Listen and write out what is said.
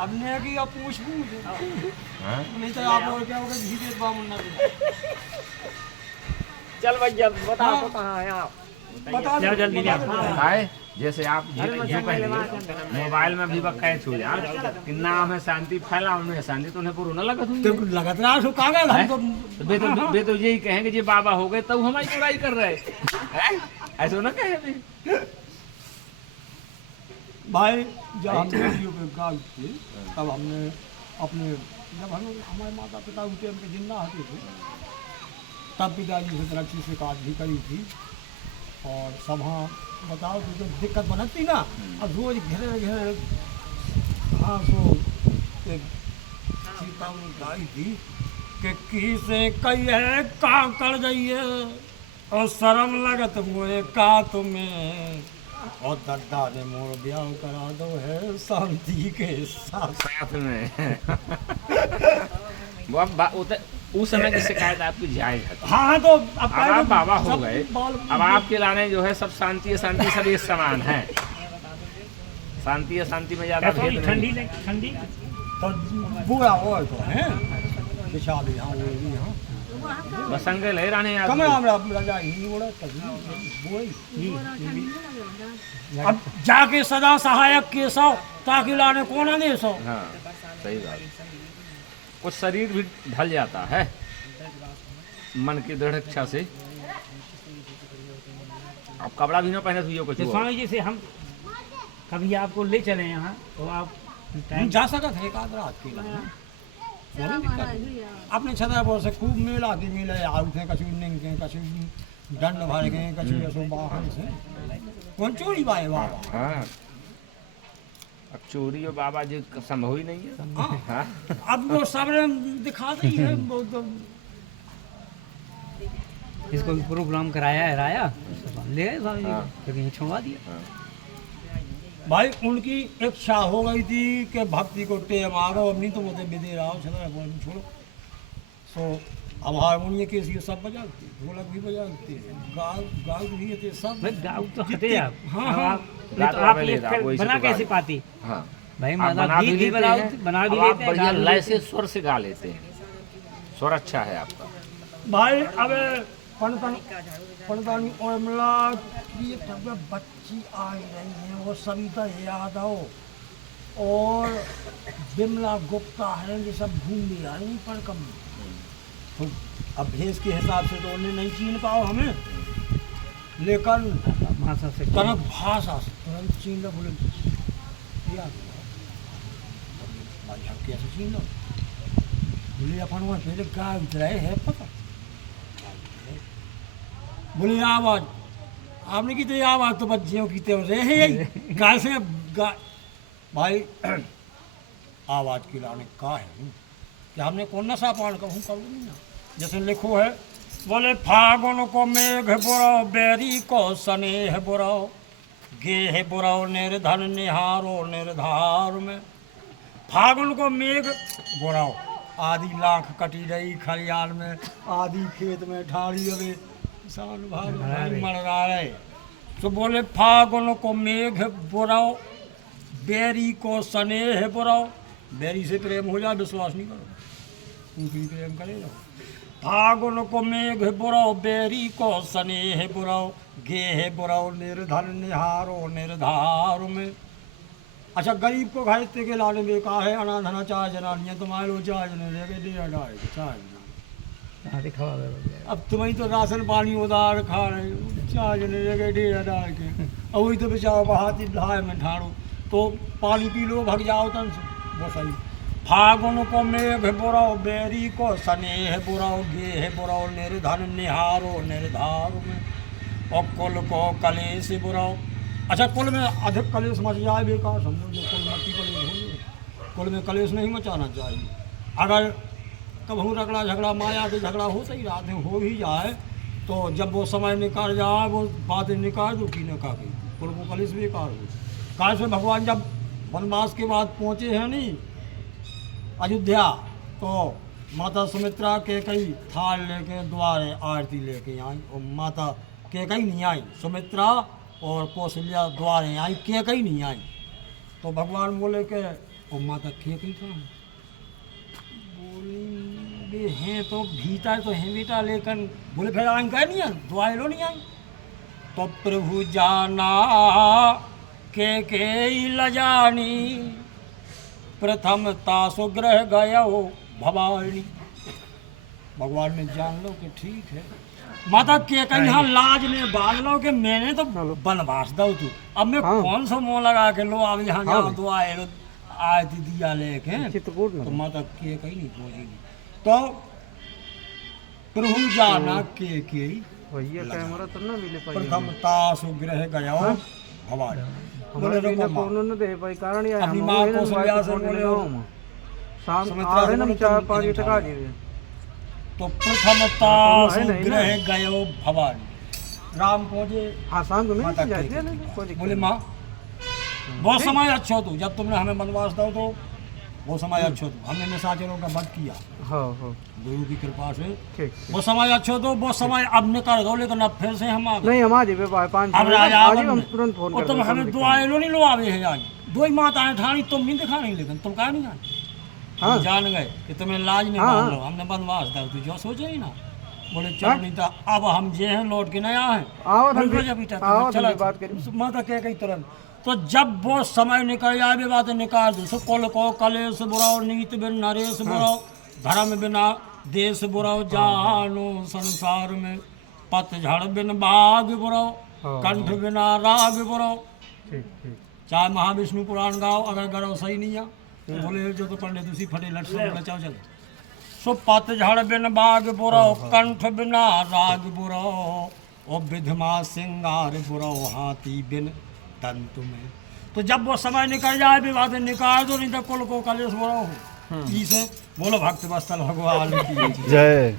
अब ने की अब पूछ नहीं तो आप और क्या होगा धीरे बामुन्ना चल भैया बता तो कहाँ है आप बता दो जल्दी आए जैसे आप ये पहले मोबाइल में भी कैच हो जाए कि नाम है शांति फैला उन्हें शांति तो उन्हें पूरा न लगा तो लगत रहा सो कागज हम तो बे तो यही कहेंगे जी बाबा हो गए तब हमारी बुराई कर रहे हैं ऐसा ना कहे भी भाई जब हम रेडियो पे गाँव थे तब हमने अपने जब हम हमारे माता पिता उनके हमके जिंदा होते थे तब पिताजी से तरह चीज से काट भी करी थी और सब हाँ बताओ तो जो दिक्कत बनती ना अब रोज घेरे घेरे हाँ सो एक सीता ने गाई थी कि किसे कही है का कर जाइए और शर्म लगत मुझे का तुम्हें और दद्दा ने मोर ब्याह करा दो है शांति के साथ में उस समय की शिकायत आपकी जायज है हाँ तो अब आप बाबा हो गए अब आपके लाने जो है सब शांति शांति सब एक समान है शांति में ज्यादा भेद ठंडी नहीं ठंडी तो बुरा हो तो है विशाल यहाँ वो भी यहाँ बस अंकल है राणे कम हमरा राजा ही बोला तभी अब जाके सदा सहायक के सौ ताकि लाने कौन दे सौ हाँ सही बात कुछ शरीर भी ढल जाता है मन की दृढ़ इच्छा से आप कपड़ा भी ना पहने हुए कुछ स्वामी जी से हम कभी आपको ले चले यहाँ तो आप जा सकत है एक आध रात के लिए अपने छतरपुर से खूब मेला के मेले आउट है कछु निंग के कछु दंड भर के कछु ऐसो वाहन से कौन चोरी बाए बाबा हाँ अब चोरी और बाबा जी संभव ही नहीं है हाँ। अब वो सब दिखा दी है वो तो इसको भी प्रोग्राम कराया है राया ले गए स्वामी जी हाँ। को कहीं छुड़वा दिया हाँ। भाई उनकी इच्छा हो गई थी कि भक्ति को टेम आ गो अब नहीं तो मुझे विदे रहा छतरपुर छोड़ो सो अब हारमोनियम के ये सब बजाते ढोलक भी बजाते गाल भी थे सब गाँव तो हटे आप हाँ हाँ नहीं तो आप ये बना कैसे पाती हाँ भाई आप माता गीत भी बनाओ बना भी लेते हैं बढ़िया गा भी लय लेते से स्वर से गा लेते हैं स्वर अच्छा है आपका भाई अब पंतन ओमला की तब बच्ची आ रही है वो सभी का याद आओ और बिमला गुप्ता है ये सब घूम भी आई पर कम तो अब भेष के हिसाब से तो उन्हें नहीं छीन पाओ हमें लेकिन भाषा से तनक भाषा से तुरंत छीन लो बोले याद भाई हम कैसे छीन लो बोले अपन वहाँ पहले गाय उतराए है पता बोले आवाज आपने की तो आवाज तो बच्चियों की तो रहे यही गाय से भाई आवाज की लाने का है कि हमने कौन नशा पान कहूँ कर नहीं ना जैसे लिखो है बोले फागुन को मेघ बुराओ बेरी को स्नेह बुराओ गेह बुराओ निर्धन निहारो निर्धार में फागुन को मेघ बुराओ आधी लाख कटी रही खलियान में आधी खेत में ढाड़ी अबे किसान भाई मर रहा है तो बोले फागुन को मेघ बुराओ बेरी को स्नेह बुराओ बेरी से प्रेम हो जाए विश्वास नहीं करो उनकी प्रेम करेगा फागुन को मेघ बुराओ बेरी को स्नेह बुराओ गेह बुराओ निर्धन निहारो निर्धार में अच्छा गरीब को घायते के लाने में कहा है अनाधना चाह जनानियाँ तुम्हारे लो चाह जने लेके दे डाल चाह अब तुम्हें तो राशन पानी उधार खा रहे हो चाह जने लेके दे डाल के और वही तो बेचारा बहाती ढाए में ढाड़ो तो पानी पी लो भग जाओ तन से वो सही फागुन को मेघ बुराओ बेरी को स्नेह बुराओ गेह बुराओ निर्धन निहारो निर्धार में और कुल को कलेश बुराओ अच्छा कुल में अधिक कलेश मच जाए बेकार समझो जो कुल मट्टी कलेश हो कुल में कलेश नहीं मचाना चाहिए अगर कबहू रगड़ा झगड़ा माया के झगड़ा होता ही रात में हो भी जाए तो जब वो समय निकाल जाए वो बातें निकाल दो की न का कुल को कलेश बेकार हो काल से भगवान जब वनवास के बाद पहुँचे हैं नहीं अयोध्या तो माता सुमित्रा के कई थाल लेके द्वारे आरती लेके आई और माता के कई नहीं आई सुमित्रा और कौशल्या द्वारे आई के कई नहीं आई तो भगवान बोले के और माता के कहीं कहाँ बोली बे हैं तो भीतर तो हैं बेटा, लेकिन बोले फिर आएंगे नहीं है, दुआएं लो नहीं आई। तो प्रभु जाना के लजानी, प्रथम तासुग्रह गया हो भवानी। भगवान ने जान लो कि ठीक है। माता के कहीं यहाँ लाज में बाज लो कि मैंने तो बनवास दो तू, अब मैं कौन सा मुँह लगा के लो अब यहाँ जाओ तो आए लो आए दिया लेके। तो माता के कहीं नहीं बोलेगी। तो प्रभु जाना के कैमरा तो ना मिले प्रथम तासुग्रह गया हो भवानी। बोले देखो माँ, दे भाई कारण ये अपनी माँ को समझा से बोले हो शाम आ रहे ना 4-5 तक आ जाए। तो प्रथम तासुग्रह गयो भवानी। राम पहुंचे हाँ शाम को माता मिल के जाती है ना। बोले माँ बहुत समय अच्छा हो तू, जब तुमने हमें वनवास दो तो वो समय अच्छा हो तू, हमने निशाचरों का वध किया हाँ हाँ गुरु की कृपा से। ठीक वो समय अच्छा हो तो वो समय अब निकाल दो, लेकिन अब फिर से हम आ गए। नहीं हम आ जाए भाई 5 अब राजा आज बन हम गए। तुरंत फोन और कर तुम हमें दुआएं लो नहीं लो आवे है आज, दो ही माताएं ठानी तुम नहीं दिखानी, लेकिन तुम कहा नहीं आए। हाँ। हम जान गए कि तुम्हें लाज नहीं हाँ। मान लो, हमने वनवास दो तू जो सोचे ही ना। बोले चलो नहीं तो अब हम जे हैं लौट के नया है। आओ बोले, धन "जा बेटा, आओ तुम्हें चला धन बात करें। माता कह गई तुरंत। तो जब वो समय निकल जाए वे बातें निकाल दो। कुल को कलेश बुराओ, नीति बिन नरेश बुराओ, धर्म बिना देश बुराओ, जानो संसार में पतझड़ बिन बाग बुराओ, कंठ बिना राग बुराओ। ठीक ठीक चाहे महाविष्णु पुराण गाओ, अगर गरो सही नहीं आ तो बोले जो तो पंडित उसी फटे लट से बोले चाओ चलो। सो पतझड़ बिन बाग बुराओ, कंठ बिना राग बुराओ, और विधमा सिंगार बुराओ, हाथी बिन दंत में। तो जब वो समय निकल जाए भी बातें निकाल दो, नहीं तो कुल को कलेश बुराओ हो। इसे बोलो भक्त वत्सल भगवान की जय।